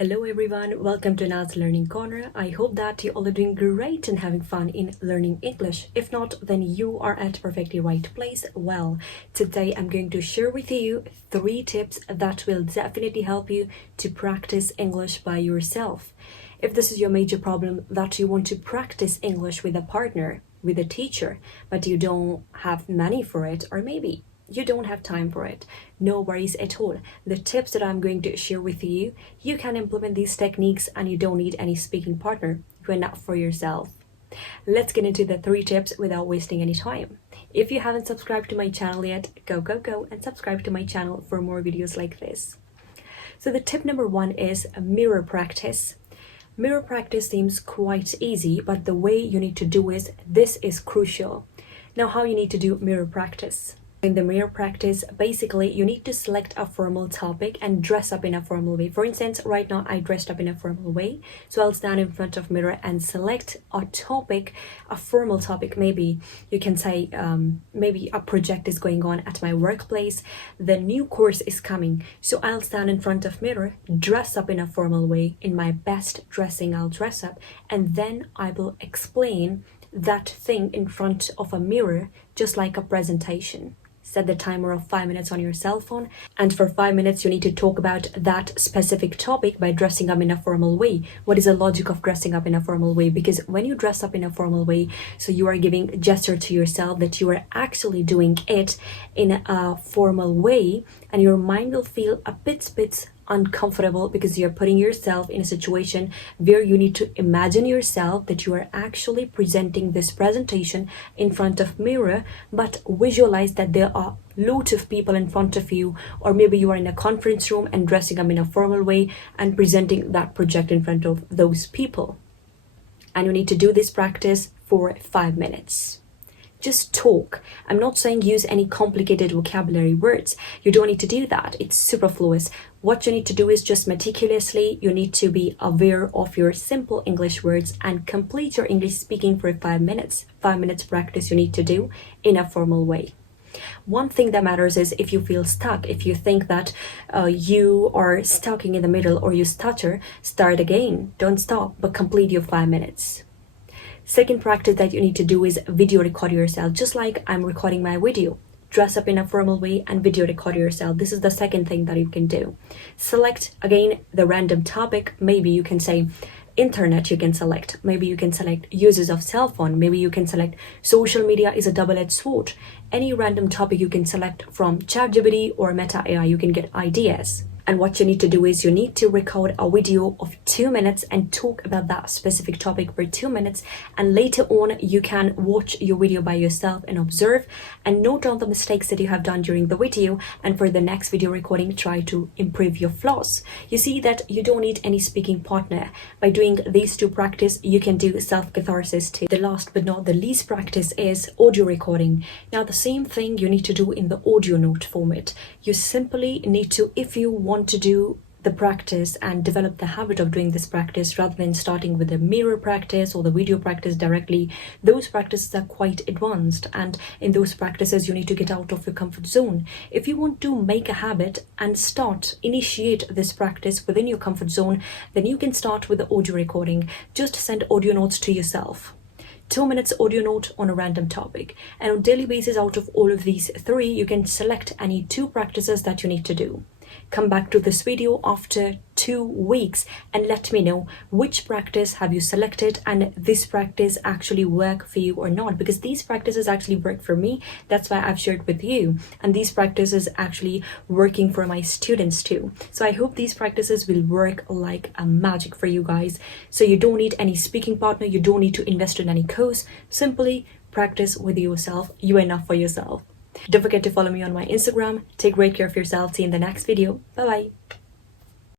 Hello everyone, welcome to another Learning Corner. I hope that you all are doing great and having fun in learning English. If not, then you are at perfectly right place. Well, today I'm going to share with you 3 tips that will definitely help you to practice English by yourself. If this is your major problem that you want to practice English with a partner, with a teacher, but you don't have money for it, or maybe you don't have time for it, no worries at all. The tips that I'm going to share with you, you can implement these techniques and you don't need any speaking partner. You are not for yourself. Let's get into the 3 tips without wasting any time. If you haven't subscribed to my channel yet, go and subscribe to my channel for more videos like this. So the tip number 1 is mirror practice. Mirror practice seems quite easy, but the way you need to do this is crucial. Now, how you need to do mirror practice? In the mirror practice, basically, you need to select a formal topic and dress up in a formal way. For instance, right now I dressed up in a formal way. So I'll stand in front of mirror and select a topic, a formal topic. Maybe you can say, maybe a project is going on at my workplace. The new course is coming. So I'll stand in front of mirror, dress up in a formal way. In my best dressing, I'll dress up. And then I will explain that thing in front of a mirror, just like a presentation. Set the timer of 5 minutes on your cell phone, and for 5 minutes you need to talk about that specific topic by dressing up in a formal way. What is the logic of dressing up in a formal way? Because when you dress up in a formal way, so you are giving a gesture to yourself that you are actually doing it in a formal way, and your mind will feel a bit uncomfortable because you're putting yourself in a situation where you need to imagine yourself that you are actually presenting this presentation in front of mirror, but visualize that there are loads of people in front of you, or maybe you are in a conference room and dressing up in a formal way and presenting that project in front of those people. And you need to do this practice for 5 minutes. Just talk. I'm not saying use any complicated vocabulary words. You don't need to do that. It's superfluous. What you need to do is just meticulously, you need to be aware of your simple English words and complete your English speaking for 5 minutes. 5 minutes practice you need to do in a formal way. One thing that matters is if you feel stuck, if you think that you are stuck in the middle or you stutter, start again. Don't stop, but complete your 5 minutes. Second practice that you need to do is video record yourself, just like I'm recording my video. Dress up in a formal way and video record yourself. This is the second thing that you can do. Select, again, the random topic. Maybe you can say internet, you can select. Maybe you can select uses of cell phone. Maybe you can select social media is a double-edged sword. Any random topic you can select from ChatGPT or Meta AI, you can get ideas. And what you need to do is you need to record a video of 2 minutes and talk about that specific topic for 2 minutes. And later on, you can watch your video by yourself and observe and note down the mistakes that you have done during the video. And for the next video recording, try to improve your flaws. You see that you don't need any speaking partner. By doing these 2 practice, you can do self-catharsis too. The last but not the least practice is audio recording. Now, the same thing you need to do in the audio note format. You simply need to, if you want to do the practice and develop the habit of doing this practice rather than starting with the mirror practice or the video practice directly, those practices are quite advanced, and in those practices you need to get out of your comfort zone. If you want to make a habit and initiate this practice within your comfort zone, then you can start with the audio recording. Just send audio notes to yourself. 2 minutes audio note on a random topic, and on a daily basis, out of all of these 3, you can select any 2 practices that you need to do. Come back to this video after 2 weeks and let me know which practice have you selected and this practice actually work for you or not, because these practices actually work for me. That's why I've shared with you, and these practices actually working for my students too. So I hope these practices will work like a magic for you guys. So you don't need any speaking partner, you don't need to invest in any course. Simply practice with yourself. You are enough for yourself. Don't forget to follow me on my Instagram. Take great care of yourself. See you in the next video. Bye bye.